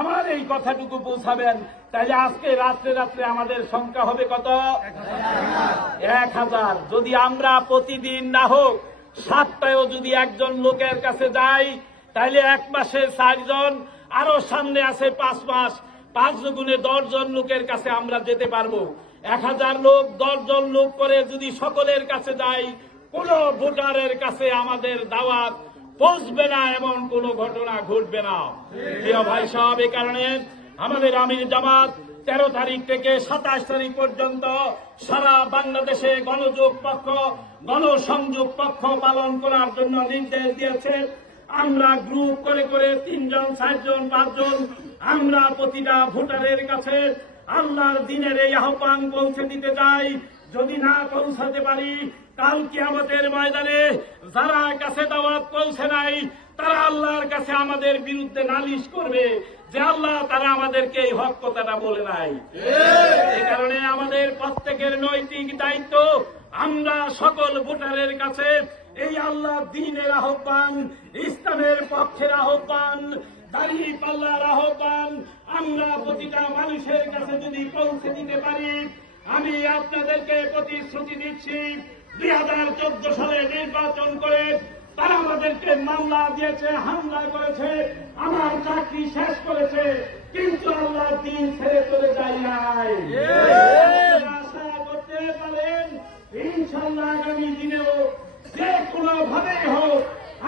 আমার এই কথাটুকু পৌঁছাবেন, তাহলে আজকে রাত্রে রাত্রে আমাদের সংখ্যা হবে কত? 1000। যদি আমরা প্রতিদিন না হোক সপ্তাহেও যদি একজন লোকের কাছে যাই, তাহলে 1 মাসে 4 জন, আরো সামনে আছে 5 মাস, 5 গুণে 10 জন লোকের কাছে আমরা যেতে পারবো। 1000 লোক 10 জন লোক করে যদি সকলের কাছে যাই, কোন ভোটারের কাছে আমাদের দাওয়াত পৌঁছবে না, এমন কোন ঘটনা ঘটবে না। প্রিয় ভাই সাহেব, এই কারণে আমাদের আমির জামাত 13 তারিখ থেকে 27 তারিখ পর্যন্ত সারা বাংলাদেশে গণযোগ পক্ষ, গণসংযোগ পক্ষ পালন করার জন্য নির্দেশ দিয়েছে। আমরা গ্রুপ করে করে 3 জন, 4 জন, 5 জন আমরা প্রতিটা ভোটারের কাছে আল্লাহর দিনের এই আহ্বান পৌঁছে দিতে চাই। যদি না পৌঁছাতে পারি, কাল কিয়ামতের ময়দানে যারা কাছে দাওয়াত পৌঁছে নাই, তারা আল্লাহর কাছে আমাদের বিরুদ্ধে নালিশ করবে যে আল্লাহ তারা আমাদেরকে এই হক কথাটা বলে নাই। এই কারণে আমাদের প্রত্যেকের নৈতিক দায়িত্ব, আমরা সকল ভোটারের কাছে এই আল্লাহ দ্বীনের আহ্বান, ইসলামের পক্ষের আহ্বান, দাঁড়িপাল্লার আহ্বান আমরা প্রতিটা মানুষের কাছে যদি পৌঁছে দিতে পারি, আমি আপনাদেরকে প্রতিশ্রুতি দিচ্ছি 2014 সালে নির্বাচন করে তারা আমাদেরকে মামলা দিয়েছে, হামলা করেছে, আমার চাকরি শেষ করেছে, কিন্তু আল্লাহ দিন ছেড়ে চলে যায় নাই। আশা করতে পারেন ইনশাআল্লাহ আগামী দিনেও যে কোনো ভাবেই হোক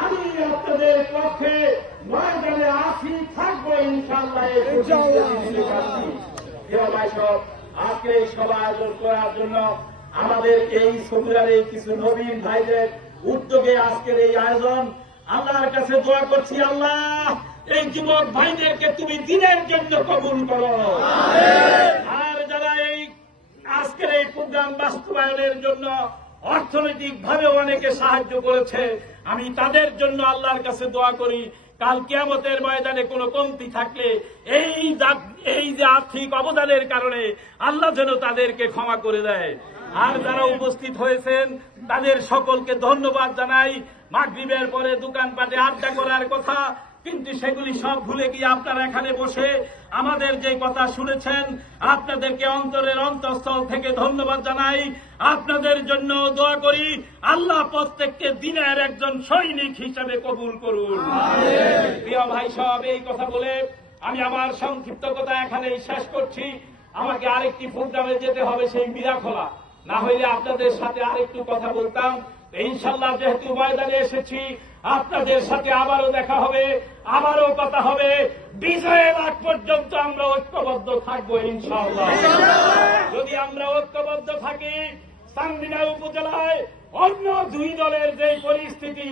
আমি আপনাদের পক্ষে ময়দানে আছি, থাকবো ইনশাআল্লাহ। আজকে এই সভা আয়োজন করার জন্য আমাদের এই সবুরারে কিছু নবীন ভাইদের উদ্যোগে আজকের এই আয়োজন। আল্লাহর কাছে দোয়া করছি, আল্লাহ এই যুবক ভাইদেরকে তুমি দিনের জন্য কবুল করো। আর যারা এই আজকের এই প্রোগ্রাম বাস্তবায়নের জন্য অর্থনৈতিক ভাবে অনেকে সাহায্য করেছে, আমি তাদের জন্য আল্লাহর কাছে দোয়া করি, কাল কিয়ামতের ময়দানে কোনো কমতি থাকলে এই যে আর্থিক অবদানের কারণে আল্লাহ যেন তাদেরকে ক্ষমা করে দেয়। আর যারা উপস্থিত হয়েছেন তাদের সকলকে ধন্যবাদ জানাই। মাগরিবের পরে দোকানপাটে আড্ডা করার কথা, কিন্তু সেগুলি সব ভুলে গিয়ে আপনারা এখানে বসে আমাদের যে কথা শুনেছেন, আপনাদেরকে অন্তরের অন্তঃস্থল থেকে ধন্যবাদ জানাই। আপনাদের জন্য দোয়া করি, আল্লাহ প্রত্যেককে দিনের একজন সৈনিক হিসেবে কবুল করুন। প্রিয় ভাই সব, এই কথা বলে আমি আমার সংক্ষিপ্ত কথা এখানেই শেষ করছি। আমাকে আরেকটি প্রোগ্রামে যেতে হবে, সেই মিরাখোলা, না হইলে আপনাদের সাথে আরেকটু কথা বলতাম। ইনশাআল্লাহ যেহেতু ময়দানে এসেছি, আপনাদের সাথে আবারও দেখা হবে, আবারও কথা হবে। বিজয়ের আগ পর্যন্ত আমরা ঐক্যবদ্ধ থাকবো ইনশাআল্লাহ। যদি আমরা ঐক্যবদ্ধ থাকি, চান্দিনা উপজেলায় অন্য 2 দলের যে পরিস্থিতি,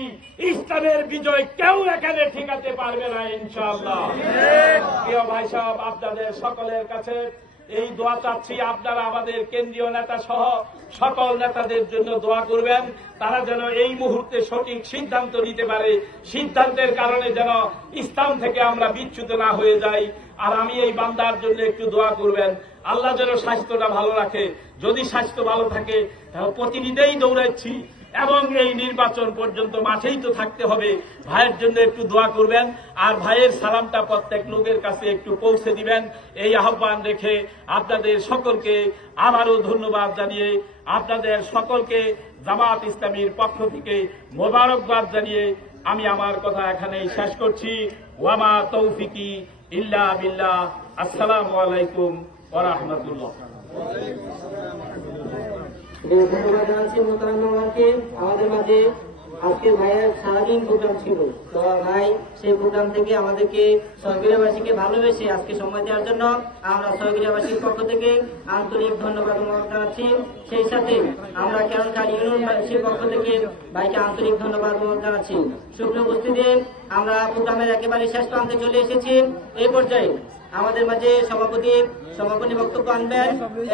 ইসলামের বিজয় কেউ এখানে ঠেকাতে পারবে না ইনশাআল্লাহ। প্রিয় ভাই সাহেব, আপনাদের সকলের কাছে এই দোয়া চাচ্ছি, আপনারা আমাদের কেন্দ্রীয় নেতা সহ সকল নেতাদের জন্য দোয়া করবেন, তারা যেন এই মুহূর্তে সঠিক সিদ্ধান্ত নিতে পারে, সিদ্ধান্তের কারণে যেন ইসলাম থেকে আমরা বিচ্যুত না হয়ে যাই। আর আমি এই বান্দার জন্য একটু দোয়া করবেন, আল্লাহ যেন স্বাস্থ্যটা ভালো রাখে। যদি স্বাস্থ্য ভালো থাকে, প্রতিনিধেই দৌড়াচ্ছি এবং এই নির্বাচন পর্যন্ত মাঠেই তো থাকতে হবে। ভাইয়ের জন্য একটু দোয়া করবেন, আর ভাইয়ের সালামটা প্রত্যেক লোকের কাছে একটু পৌঁছে দিবেন, এই আহ্বান রেখে আপনাদের সকলকে আবারও ধন্যবাদ জানিয়ে, আপনাদের সকলকে জামাত ইসলামীর পক্ষ থেকে মোবারকবাদ জানিয়ে আমি আমার কথা এখানেই শেষ করছি। ওয়ামা তৌফিকি ইল্লা বিল্লাহ। আসসালামু আলাইকুম ওয়া রাহমাতুল্লাহ। ধন্যবাদ জানাচ্ছি মোহতারাম মেহমানকে। আমাদের মাঝে আজকে ভাইয়ের সারাদিন প্রোগ্রাম ছিল, তো ভাই সেই প্রোগ্রাম থেকে আমাদেরকে সহগিরাবাসীকে ভালোবেসে আজকে সময় দেওয়ার জন্য আমরা সহগিরাবাসীর পক্ষ থেকে আন্তরিক ধন্যবাদ জানাচ্ছি। সেই সাথে আমরা কেরনখাল ইউনিয়নবাসীর পক্ষ থেকে ভাইকে আন্তরিক ধন্যবাদ জানাচ্ছি। সুপ্রিয় উপস্থিতি, আমরা প্রোগ্রামের একেবারে শেষ প্রান্তে চলে এসেছি। এই পর্যায়ে আমাদের মাঝে সভাপতি বক্তব্য আনবেন।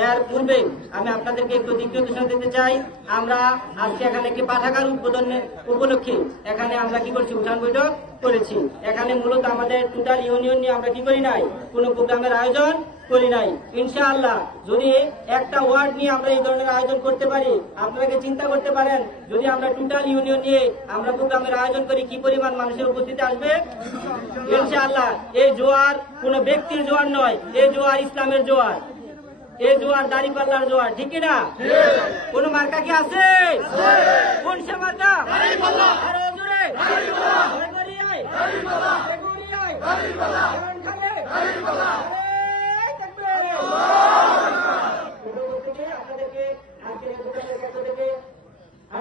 এর পূর্বে আমি আপনাদেরকে একটু দিক নির্দেশনা দিতে চাই। আমরা আজকে এখানে একটি পাঠাগার উদ্বোধন উপলক্ষে এখানে আমরা কি করছি, উঠান বৈঠক করেছি। এখানে মূলত আমাদের টোটাল ইউনিয়ন নিয়ে আমরা কি করি নাই, কোনো প্রোগ্রামের আয়োজন করি নাই। ইনশাআল্লাহ যদি একটা ওয়ার্ড নিয়ে আমরা এই ধরনের আয়োজন করতে পারি, আপনারা কি চিন্তা করতে পারেন যদি আমরা টোটাল ইউনিয়ন নিয়ে আমরা প্রোগ্রামের আয়োজন করি কি পরিমাণ মানুষের উপস্থিতি আসবে? ইনশাআল্লাহ এই জোয়ার কোনো ব্যক্তির জোয়ার নয়, এই জোয়ার ইসলামের জোয়ার, এই জোয়ার দাঁড়িপাল্লার জোয়ার, ঠিক কিনা? কোন মার্কা কি আছে? কোন সে মার্কা? আরো জোরে